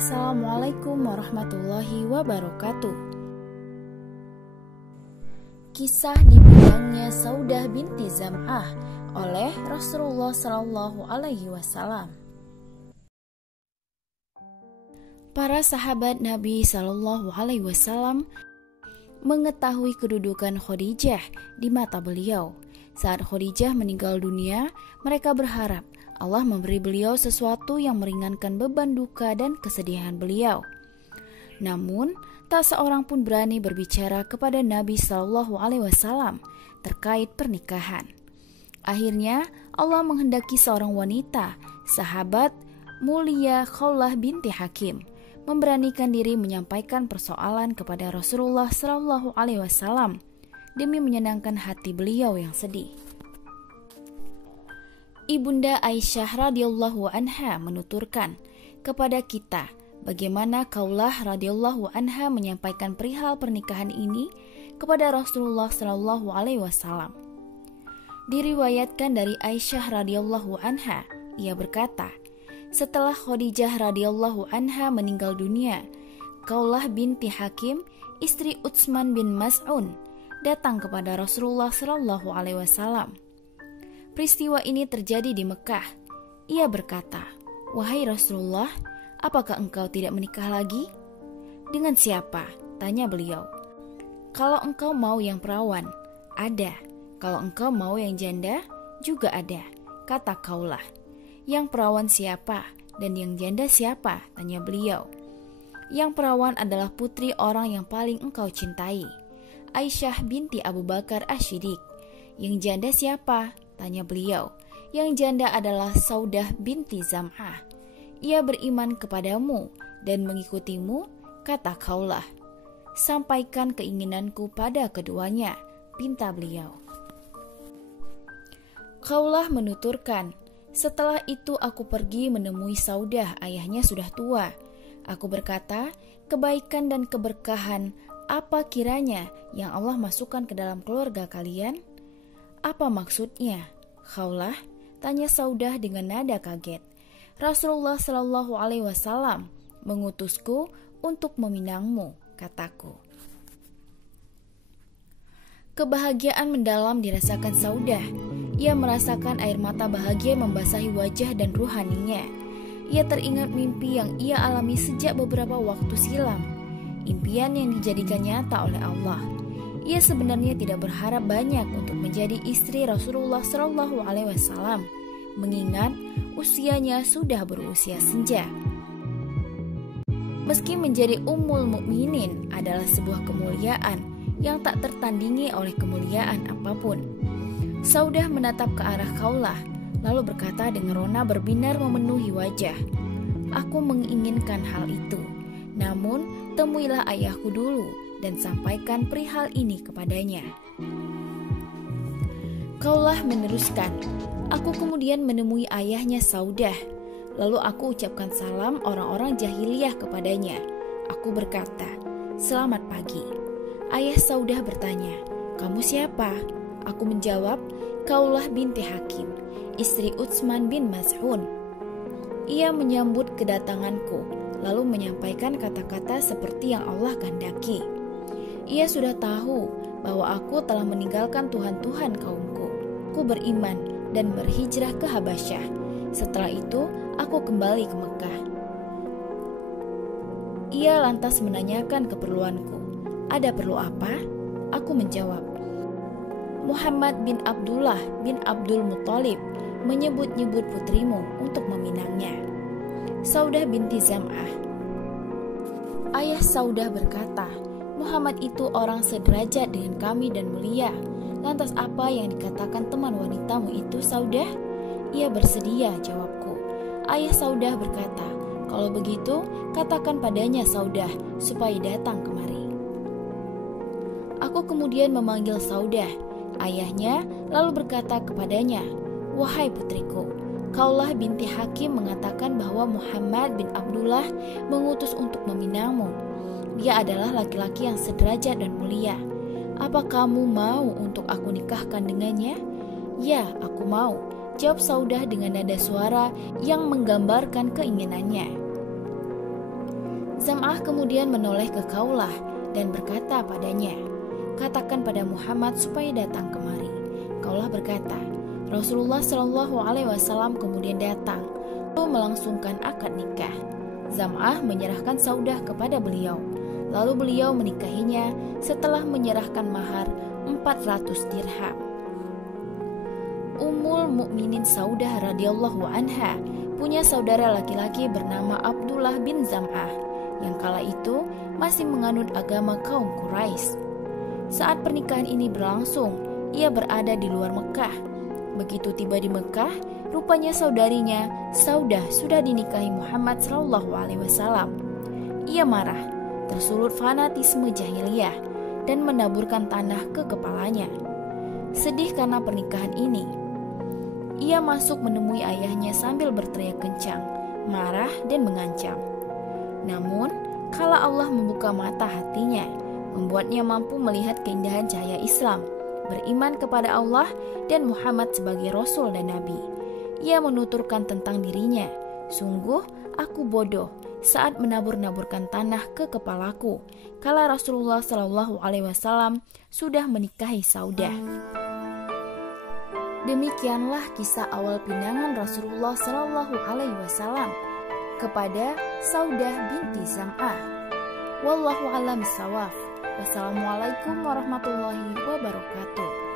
Assalamualaikum warahmatullahi wabarakatuh. Kisah dibilangnya Saudah binti Zam'ah oleh Rasulullah Shallallahu Alaihi Wasallam. Para sahabat Nabi Shallallahu Alaihi Wasallam mengetahui kedudukan Khadijah di mata beliau. Saat Khadijah meninggal dunia, mereka berharap Allah memberi beliau sesuatu yang meringankan beban duka dan kesedihan beliau. Namun, tak seorang pun berani berbicara kepada Nabi Shallallahu Alaihi Wasallam terkait pernikahan. Akhirnya, Allah menghendaki seorang wanita, sahabat mulia Khawlah binti Hakim, memberanikan diri menyampaikan persoalan kepada Rasulullah Shallallahu Alaihi Wasallam demi menyenangkan hati beliau yang sedih. Ibunda Aisyah radhiyallahu anha menuturkan kepada kita bagaimana Khawlah radhiyallahu anha menyampaikan perihal pernikahan ini kepada Rasulullah Shallallahu Alaihi Wasallam. Diriwayatkan dari Aisyah radhiyallahu anha, ia berkata, setelah Khadijah radhiyallahu anha meninggal dunia, Khawlah binti Hakim, istri Utsman bin Mas'un, datang kepada Rasulullah Shallallahu Alaihi Wasallam. Peristiwa ini terjadi di Mekah. Ia berkata, "Wahai Rasulullah, apakah engkau tidak menikah lagi?" "Dengan siapa?" tanya beliau. "Kalau engkau mau yang perawan, ada. Kalau engkau mau yang janda, juga ada," kata Khawlah. "Yang perawan siapa dan yang janda siapa?" tanya beliau. "Yang perawan adalah putri orang yang paling engkau cintai, Aisyah binti Abu Bakar Asy-Siddiq." "Yang janda siapa?" tanya beliau. "Yang janda adalah Saudah binti Zam'ah. Ia beriman kepadamu dan mengikutimu," kata Khawlah. "Sampaikan keinginanku pada keduanya," pinta beliau. Khawlah menuturkan, "Setelah itu aku pergi menemui Saudah, ayahnya sudah tua. Aku berkata, kebaikan dan keberkahan apa kiranya yang Allah masukkan ke dalam keluarga kalian?" "Apa maksudnya, Khawlah?" tanya Saudah dengan nada kaget. "Rasulullah Shallallahu Alaihi Wasallam mengutusku untuk meminangmu," kataku. Kebahagiaan mendalam dirasakan Saudah. Ia merasakan air mata bahagia membasahi wajah dan ruhaninya. Ia teringat mimpi yang ia alami sejak beberapa waktu silam, impian yang dijadikan nyata oleh Allah. Ia sebenarnya tidak berharap banyak untuk menjadi istri Rasulullah Shallallahu Alaihi Wasallam, mengingat usianya sudah berusia senja. Meski menjadi Ummul Mukminin adalah sebuah kemuliaan yang tak tertandingi oleh kemuliaan apapun. Saudah menatap ke arah Khawlah, lalu berkata dengan rona berbinar memenuhi wajah, "Aku menginginkan hal itu, namun temuilah ayahku dulu dan sampaikan perihal ini kepadanya." Khawlah meneruskan, "Aku kemudian menemui ayahnya Saudah, lalu aku ucapkan salam orang-orang jahiliyah kepadanya. Aku berkata, 'Selamat pagi.' Ayah Saudah bertanya, 'Kamu siapa?' Aku menjawab, 'Khawlah binti Hakim, istri Utsman bin Mas'un.' Ia menyambut kedatanganku, lalu menyampaikan kata-kata seperti yang Allah kehendaki. Ia sudah tahu bahwa aku telah meninggalkan Tuhan-Tuhan kaumku. Aku beriman dan berhijrah ke Habasyah. Setelah itu, aku kembali ke Mekah." Ia lantas menanyakan keperluanku. "Ada perlu apa?" Aku menjawab, "Muhammad bin Abdullah bin Abdul Muthalib menyebut-nyebut putrimu untuk meminangnya." Saudah binti Zam'ah. Ayah Saudah berkata, "Muhammad itu orang sederajat dengan kami dan mulia. Lantas apa yang dikatakan teman wanitamu itu, Saudah?" "Ia bersedia," jawabku. Ayah Saudah berkata, "Kalau begitu, katakan padanya Saudah supaya datang kemari." Aku kemudian memanggil Saudah. Ayahnya lalu berkata kepadanya, "Wahai putriku, Khawlah binti Hakim mengatakan bahwa Muhammad bin Abdullah mengutus untuk meminangmu. Dia adalah laki-laki yang sederajat dan mulia. Apa kamu mau untuk aku nikahkan dengannya?" "Ya, aku mau," jawab Saudah dengan nada suara yang menggambarkan keinginannya. Zam'ah kemudian menoleh ke Khawlah dan berkata padanya, "Katakan pada Muhammad supaya datang kemari." Khawlah berkata, Rasulullah Shallallahu Alaihi Wasallam kemudian datang lalu melangsungkan akad nikah. Zam'ah menyerahkan Saudah kepada beliau, lalu beliau menikahinya setelah menyerahkan mahar 400 dirham. Ummul Mukminin Saudah radhiyallahu anha punya saudara laki-laki bernama Abdullah bin Zam'ah yang kala itu masih menganut agama kaum Quraisy. Saat pernikahan ini berlangsung, ia berada di luar Mekah. Begitu tiba di Mekah, rupanya saudarinya Saudah sudah dinikahi Muhammad Shallallahu Alaihi Wasallam. Ia marah, tersulut fanatisme jahiliyah dan menaburkan tanah ke kepalanya. Sedih karena pernikahan ini, ia masuk menemui ayahnya sambil berteriak kencang, marah dan mengancam. Namun, kala Allah membuka mata hatinya, membuatnya mampu melihat keindahan cahaya Islam, beriman kepada Allah dan Muhammad sebagai Rasul dan Nabi. Ia menuturkan tentang dirinya, "Sungguh aku bodoh saat menabur-naburkan tanah ke kepalaku, kala Rasulullah Shallallahu Alaihi Wasallam sudah menikahi Saudah." Demikianlah kisah awal pinangan Rasulullah Shallallahu Alaihi Wasallam kepada Saudah binti Zam'ah. Wallahu a'lam bishawab. Wassalamualaikum warahmatullahi wabarakatuh.